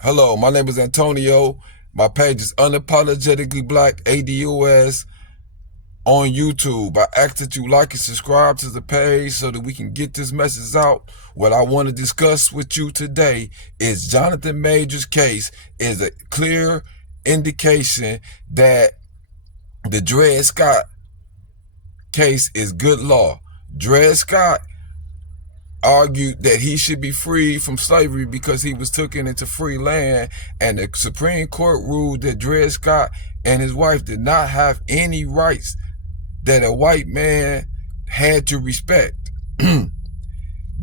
Hello, my name is Antonio. My page is Unapologetically Black ADOS on YouTube. I ask that you like and subscribe to the page so that we can get this message out. What I want to discuss with you today is Jonathan Major's case is a clear indication that the Dred Scott case is good law. Dred Scott argued that he should be freed from slavery because he was taken into free land, and the Supreme Court ruled that Dred Scott and his wife did not have any rights that a white man had to respect.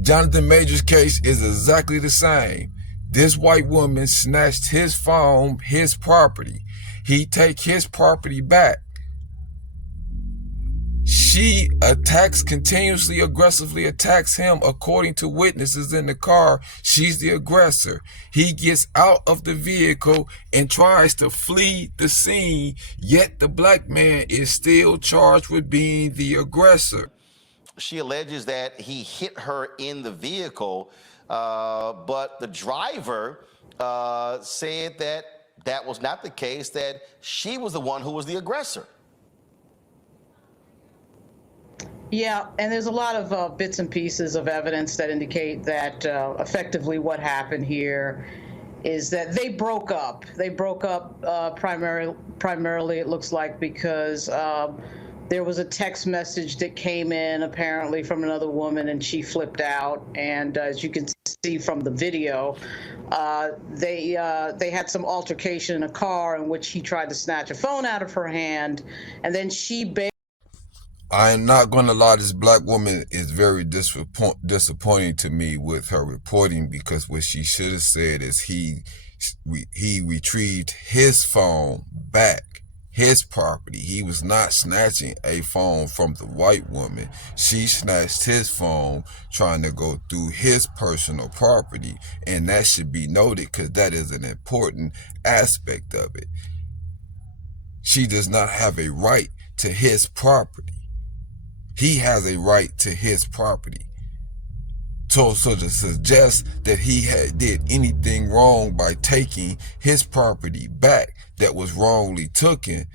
Jonathan Major's case is exactly the same. This white woman snatched his phone, his property. He take his property back. She continuously aggressively attacks him. According to witnesses in the car, she's the aggressor. He gets out of the vehicle and tries to flee the scene, yet the black man is still charged with being the aggressor. She alleges that he hit her in the vehicle, but the driver said that that was not the case, that she was the one who was the aggressor. Yeah, and there's a lot of bits and pieces of evidence that indicate that effectively what happened here is that they broke up. They broke up primarily, it looks like, because there was a text message that came in apparently from another woman, and she flipped out. And as you can see from the video, they had some altercation in a car in which he tried to snatch a phone out of her hand, and then she I am not going to lie, this black woman is very disappointing to me with her reporting, because what she should have said is he retrieved his phone back, his property. He was not snatching a phone from the white woman. She snatched his phone trying to go through his personal property, and that should be noted because that is an important aspect of it. She does not have a right to his property. He has a right to his property. So to suggest that he did anything wrong by taking his property back that was wrongly taken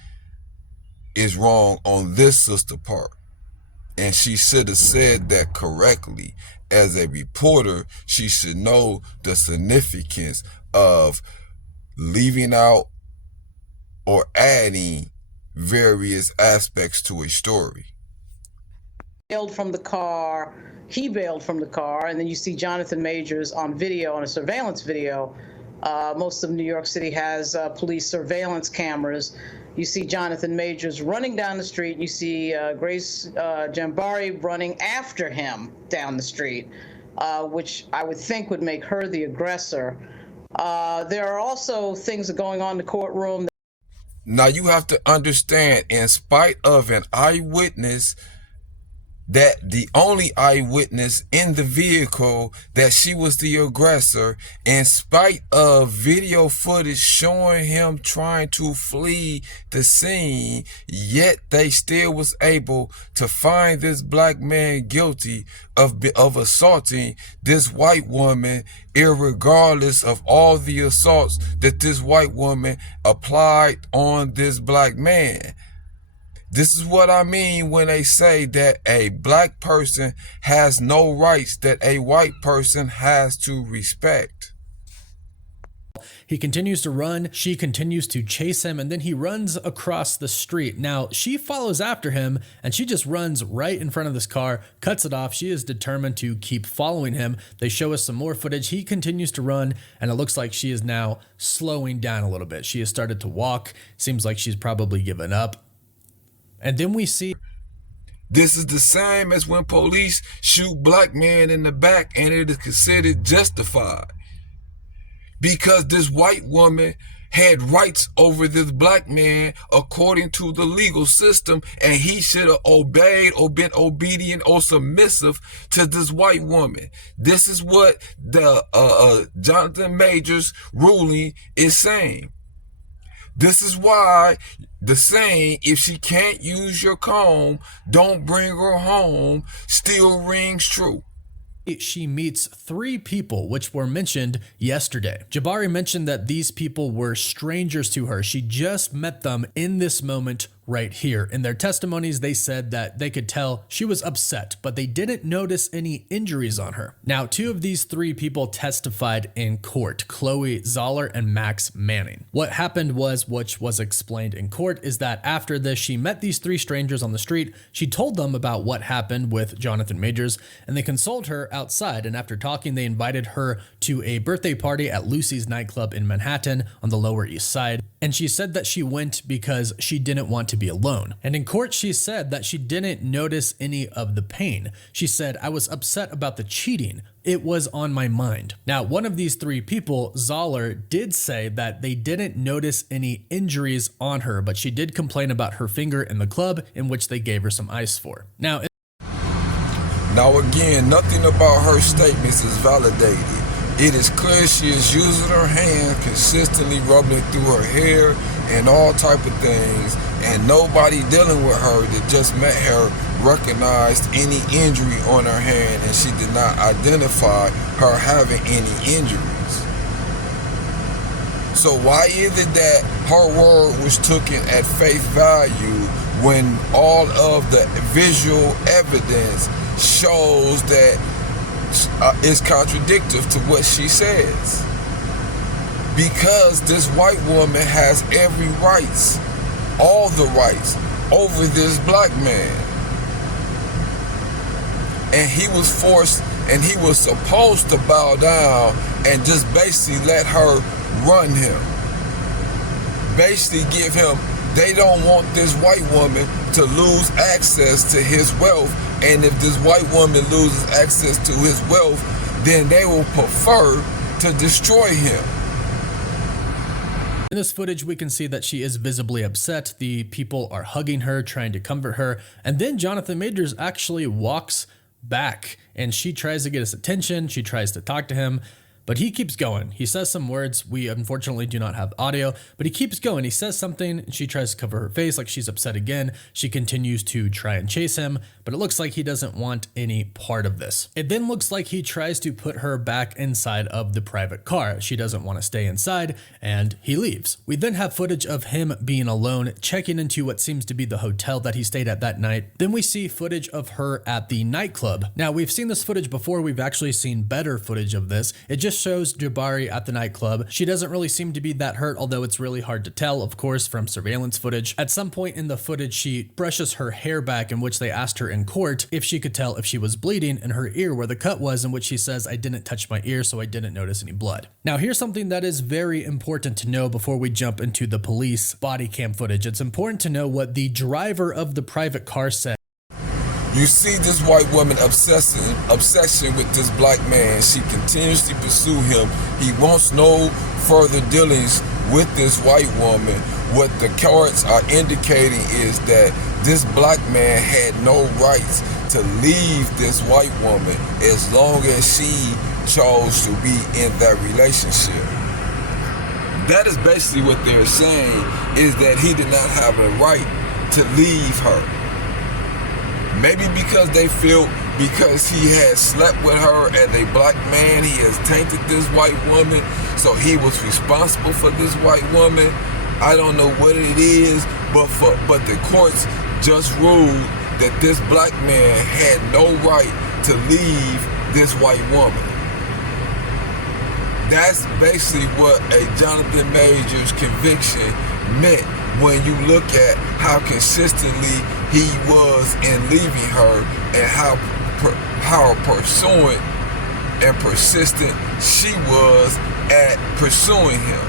is wrong on this sister part. And she should have said that correctly. As a reporter, she should know the significance of leaving out or adding various aspects to a story. Bailed from the car, he bailed from the car, and then you see Jonathan Majors on video, on a surveillance video. Most of New York City has police surveillance cameras. You see Jonathan Majors running down the street. You see Grace Jambari running after him down the street, which I would think would make her the aggressor. There are also things that are going on in the courtroom. Now you have to understand, in spite of an eyewitness, that the only eyewitness in the vehicle, that she was the aggressor, in spite of video footage showing him trying to flee the scene, yet they still was able to find this black man guilty of assaulting this white woman, irregardless of all the assaults that this white woman applied on this black man. This is what I mean when they say that a black person has no rights that a white person has to respect. He continues to run, she continues to chase him, and then he runs across the street. Now, she follows after him, and she just runs right in front of this car, cuts it off. She is determined to keep following him. They show us some more footage. He continues to run, and it looks like she is now slowing down a little bit. She has started to walk. Seems like she's probably given up. And then we see... This is the same as when police shoot black men in the back and it is considered justified. Because this white woman had rights over this black man according to the legal system, and he should have obeyed or been obedient or submissive to this white woman. This is what the Jonathan Majors ruling is saying. This is why the saying, if she can't use your comb, don't bring her home, still rings true. she meets 3 people which were mentioned yesterday. Jabari mentioned that these people were strangers to her. She just met them in this moment right here. In their testimonies, they said that they could tell she was upset, but they didn't notice any injuries on her. Now, 2 of these 3 people testified in court, Chloe Zoller and Max Manning. What happened was, which was explained in court, is that after this, she met these 3 strangers on the street. She told them about what happened with Jonathan Majors, and they consoled her outside. And after talking, they invited her to a birthday party at Lucy's nightclub in Manhattan on the Lower East Side. And she said that she went because she didn't want to be alone. And in court, she said that she didn't notice any of the pain. She said, "I was upset about the cheating. It was on my mind." Now, one of these 3 people, Zoller, did say that they didn't notice any injuries on her, but she did complain about her finger in the club, in which they gave her some ice for. Now again, nothing about her statements is validated. It is clear she is using her hand, consistently rubbing it through her hair and all type of things, and nobody dealing with her that just met her recognized any injury on her hand, and she did not identify her having any injuries. So why is it that her word was taken at face value when all of the visual evidence shows that it's contradictory to what she says? Because this white woman has every rights, all the rights over this black man. And he was forced, and he was supposed to bow down and just basically let her run him. Basically give him, they don't want this white woman to lose access to his wealth. And if this white woman loses access to his wealth, then they will prefer to destroy him. in this footage, we can see that she is visibly upset. The people are hugging her, trying to comfort her. And then Jonathan Majors actually walks back and she tries to get his attention. She tries to talk to him, but he keeps going. He says some words. We unfortunately do not have audio, but he keeps going. He says something and she tries to cover her face like she's upset again. She continues to try and chase him, but it looks like he doesn't want any part of this. It then looks like he tries to put her back inside of the private car. She doesn't want to stay inside and he leaves. We then have footage of him being alone, checking into what seems to be the hotel that he stayed at that night. Then we see footage of her at the nightclub. Now, we've seen this footage before. We've actually seen better footage of this. It just shows Jabari at the nightclub. She doesn't really seem to be that hurt, although it's really hard to tell, of course, from surveillance footage. At some point in the footage, she brushes her hair back, in which they asked her in court if she could tell if she was bleeding in her ear where the cut was, in which she says, "I didn't touch my ear, so I didn't notice any blood." Now, here's something that is very important to know before we jump into the police body cam footage. It's important to know what the driver of the private car said. You see this white woman obsession with this black man. She continuously pursue him. He wants no further dealings with this white woman. What the courts are indicating is that this black man had no rights to leave this white woman as long as she chose to be in that relationship. That is basically what they're saying, is that he did not have a right to leave her. Maybe because they feel because he had slept with her as a black man, he has tainted this white woman, so he was responsible for this white woman. I don't know what it is, but the courts just ruled that this black man had no right to leave this white woman. That's basically what a Jonathan Majors conviction meant when you look at how consistently he was in leaving her and how pursuant and persistent she was at pursuing him.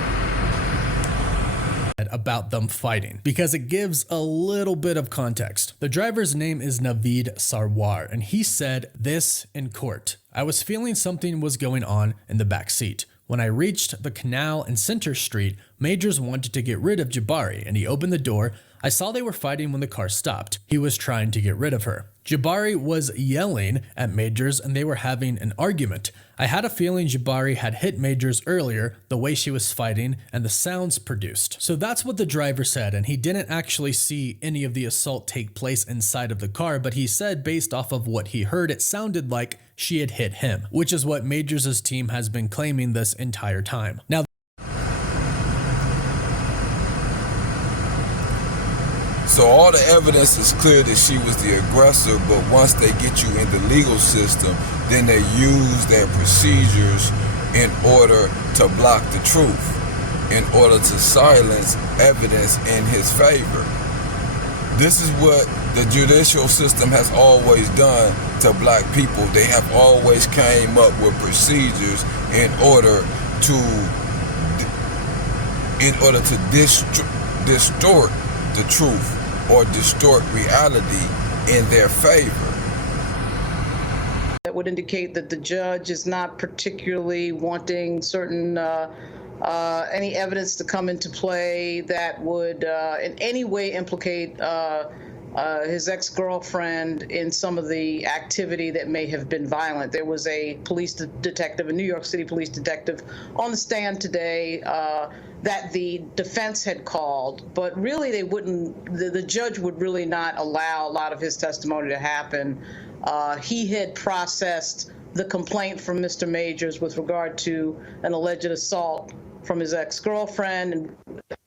About them fighting, because it gives a little bit of context. The driver's name is Naveed Sarwar, and he said this in court: "I was feeling something was going on in the back seat. When I reached the canal and Center Street, Majors wanted to get rid of Jabari and he opened the door. I saw they were fighting when the car stopped. He was trying to get rid of her. Jabari was yelling at Majors and they were having an argument. I had a feeling Jabari had hit Majors earlier, the way she was fighting and the sounds produced. So that's what the driver said, and he didn't actually see any of the assault take place inside of the car, but he said based off of what he heard, it sounded like she had hit him, which is what Majors' team has been claiming this entire time. Now, so all the evidence is clear that she was the aggressor, but once they get you in the legal system, then they use their procedures in order to block the truth, in order to silence evidence in his favor. This is what the judicial system has always done to black people. They have always came up with procedures in order to distort the truth or distort reality in their favor. That would indicate that the judge is not particularly wanting certain any evidence to come into play that would in any way implicate his ex-girlfriend in some of the activity that may have been violent. There was a police detective, a New York City police detective, on the stand today that the defense had called, but really they wouldn't, the judge would really not allow a lot of his testimony to happen. He had processed the complaint from Mr. Majors with regard to an alleged assault from his ex-girlfriend,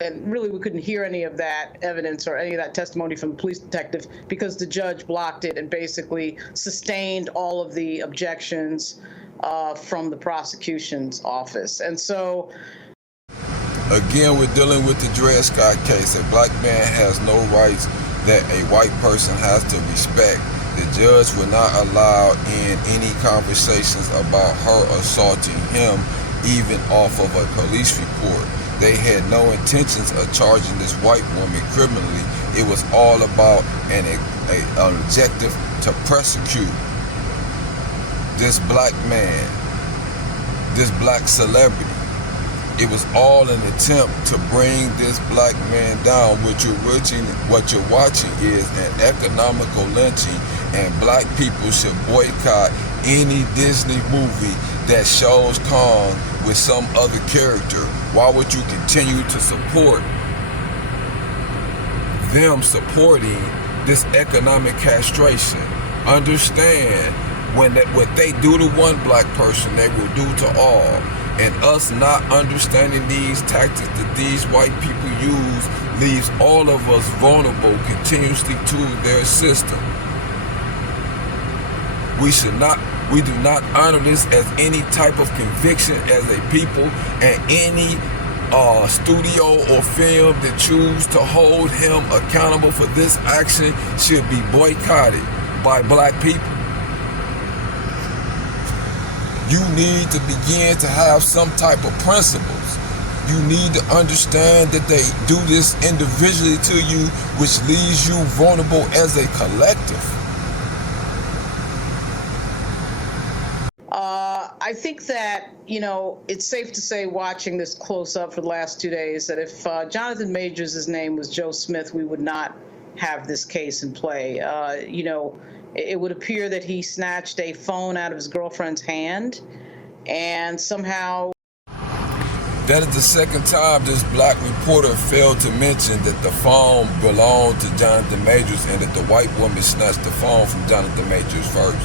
and really we couldn't hear any of that evidence or any of that testimony from the police detective because the judge blocked it and basically sustained all of the objections from the prosecution's office. And so again, we're dealing with the Dred Scott case. A black man has no rights that a white person has to respect. The judge will not allow in any conversations about her assaulting him, even off of a police report. They had no intentions of charging this white woman criminally. It was all about an objective to prosecute this black man, this black celebrity. It was all an attempt to bring this black man down. What you're watching is an economical lynching, and black people should boycott any Disney movie that shows Kong with some other character. Why would you continue to support them supporting this economic castration? Understand, what they do to one black person, they will do to all. And us not understanding these tactics that these white people use leaves all of us vulnerable continuously to their system. We do not honor this as any type of conviction as a people, and any studio or film that choose to hold him accountable for this action should be boycotted by black people. You need to begin to have some type of principles. You need to understand that they do this individually to you, which leaves you vulnerable as a collective. I think that, it's safe to say, watching this close up for the last 2 days, that if Jonathan Majors' name was Joe Smith, we would not have this case in play. It would appear that he snatched a phone out of his girlfriend's hand, and somehow... That is the second time this black reporter failed to mention that the phone belonged to Jonathan Majors and that the white woman snatched the phone from Jonathan Majors first.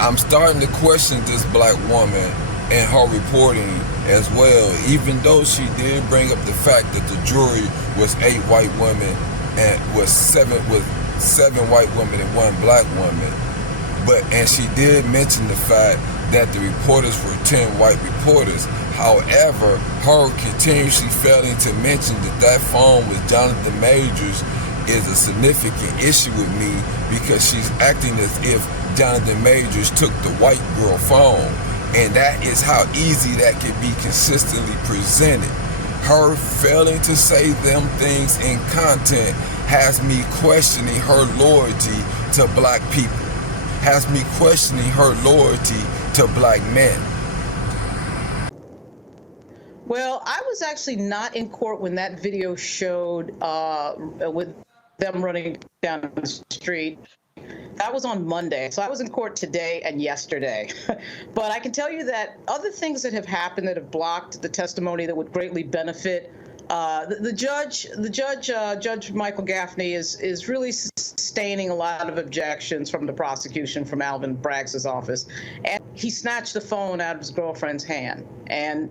I'm starting to question this black woman and her reporting as well, even though she did bring up the fact that the jury was 8 white women and was seven white women and 1 black woman. And she did mention the fact that the reporters were 10 white reporters. However, her continuously failing to mention that phone was Jonathan Majors is a significant issue with me, because she's acting as if Jonathan Majors took the white girl phone, and that is how easy that can be consistently presented. Her failing to say them things in content has me questioning her loyalty to black people, has me questioning her loyalty to black men. Well, I was actually not in court when that video showed with them running down the street. That was on Monday. So I was in court today and yesterday. But I can tell you that other things that have happened that have blocked the testimony that would greatly benefit Judge Michael Gaffney is really sustaining a lot of objections from the prosecution from Alvin Braggs's office. And he snatched the phone out of his girlfriend's hand. And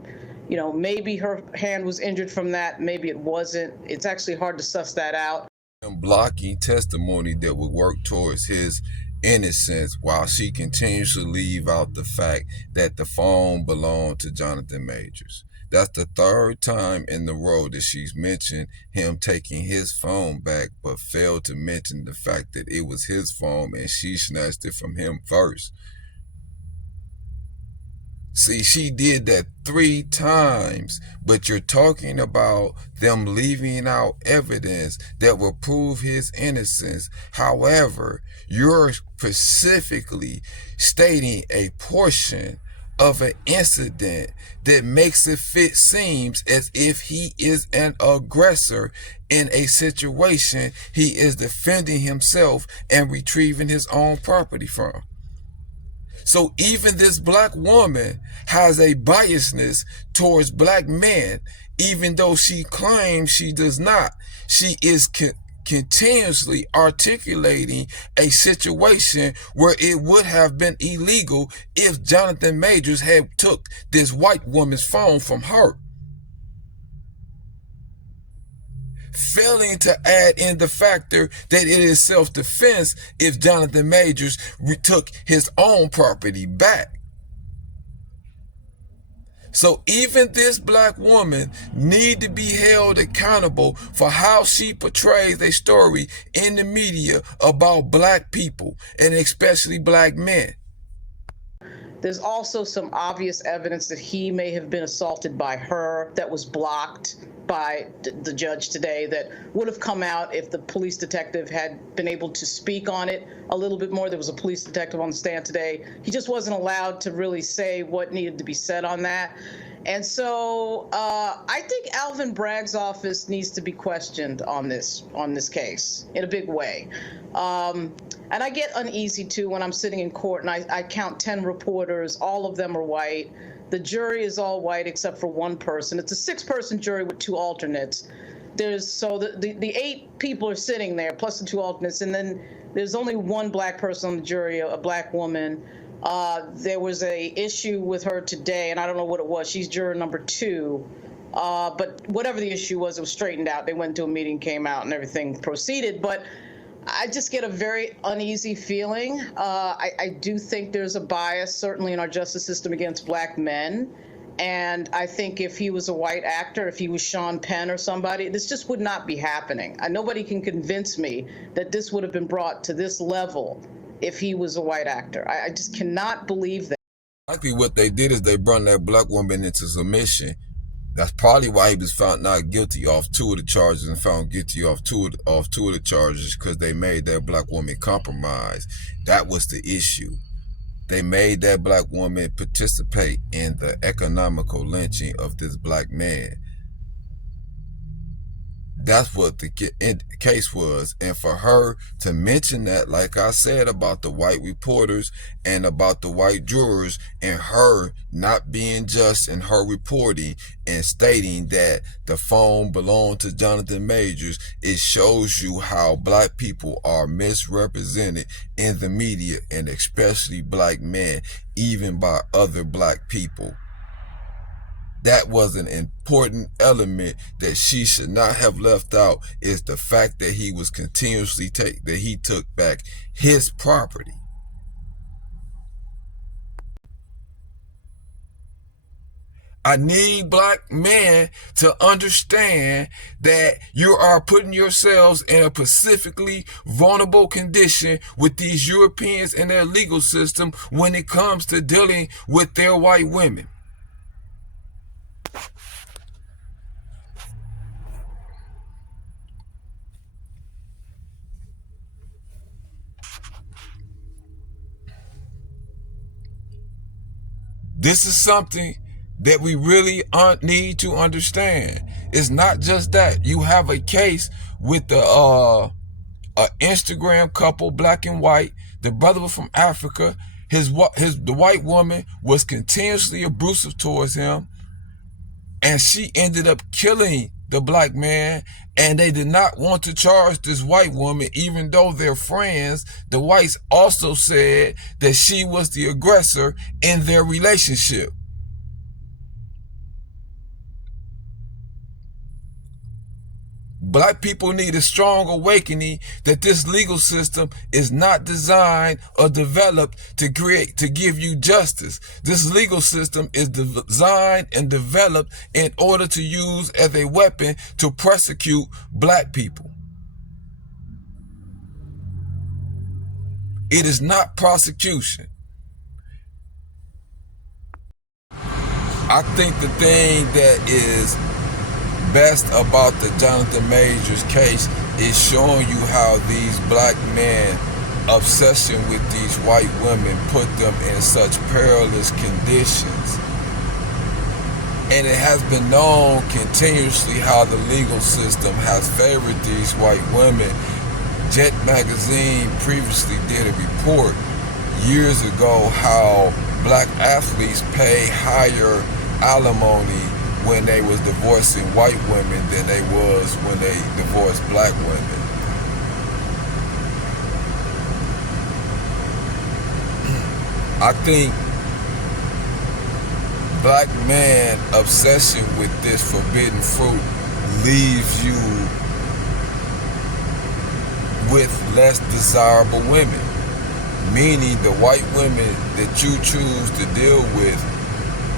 maybe her hand was injured from that. Maybe it wasn't. It's actually hard to suss that out. Blocking testimony that would work towards his innocence while she continues to leave out the fact that the phone belonged to Jonathan Majors. That's the third time in the row that she's mentioned him taking his phone back, but failed to mention the fact that it was his phone and she snatched it from him first. See, she did that 3 times, but you're talking about them leaving out evidence that will prove his innocence. However, you're specifically stating a portion of an incident that makes it seems as if he is an aggressor in a situation he is defending himself and retrieving his own property from. So even this black woman has a biasness towards black men, even though she claims she does not. She is continuously articulating a situation where it would have been illegal if Jonathan Majors had took this white woman's phone from her. Failing to add in the factor that it is self-defense if Jonathan Majors took his own property back. So even this black woman need to be held accountable for how she portrays a story in the media about black people and especially black men. There's also some obvious evidence that he may have been assaulted by her that was blocked by the judge today that would have come out if the police detective had been able to speak on it a little bit more. There was a police detective on the stand today. He just wasn't allowed to really say what needed to be said on that. And so I think Alvin Bragg's office needs to be questioned on this case in a big way. And I get uneasy, too, when I'm sitting in court and I count 10 reporters. All of them are white. The jury is all white except for one person. It's a 6-person jury with 2 alternates. The 8 people are sitting there, plus the 2 alternates, and then there's only one black person on the jury, a black woman. There was a issue with her today, and I don't know what it was. She's juror number 2. But whatever the issue was, it was straightened out. They went to a meeting, came out, and everything proceeded. But I just get a very uneasy feeling. I do think there's a bias, certainly in our justice system, against black men. And I think if he was a white actor, if he was Sean Penn or somebody, this just would not be happening. Nobody can convince me that this would have been brought to this level if he was a white actor. I just cannot believe that. Likely what they did is they brought that black woman into submission. That's probably why he was found not guilty off 2 of the charges and found guilty off two of the charges, because they made that black woman compromise. That was the issue. They made that black woman participate in the economical lynching of this black man. That's what the case was. And for her to mention that, like I said, about the white reporters and about the white jurors, and her not being just in her reporting and stating that the phone belonged to Jonathan Majors, it shows you how black people are misrepresented in the media, and especially black men, even by other black people. That was an important element that she should not have left out, is the fact that he was continuously that he took back his property. I need black men to understand that you are putting yourselves in a specifically vulnerable condition with these Europeans and their legal system when it comes to dealing with their white women. This is something that we really need to understand. It's not just that. You have a case with the a Instagram couple, black and white. The brother was from Africa. The white woman was continuously abusive towards him, and she ended up killing the black man, and they did not want to charge this white woman, even though they're friends. The whites also said that she was the aggressor in their relationship. Black people need a strong awakening that this legal system is not designed or developed to give you justice. This legal system is designed and developed in order to use as a weapon to prosecute black people. It is not prosecution. I think the thing that is best about the Jonathan Majors case is showing you how these black men obsession with these white women put them in such perilous conditions. And it has been known continuously how the legal system has favored these white women. Jet Magazine previously did a report years ago how black athletes pay higher alimony when they was divorcing white women than they was when they divorced black women. I think black man obsession with this forbidden fruit leaves you with less desirable women, meaning the white women that you choose to deal with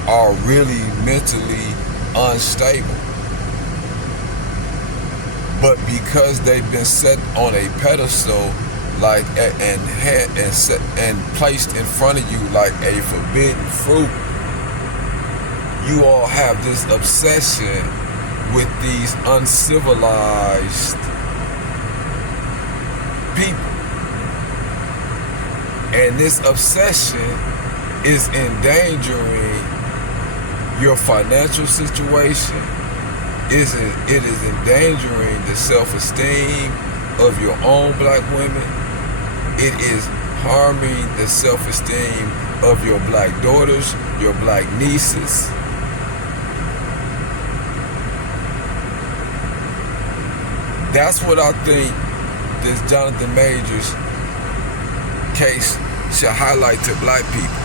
are really mentally unstable. But because they've been set on a pedestal and placed in front of you like a forbidden fruit, you all have this obsession with these uncivilized people. And this obsession is endangering your financial situation. It is endangering the self-esteem of your own black women. It is harming the self-esteem of your black daughters, your black nieces. That's what I think this Jonathan Majors case should highlight to black people.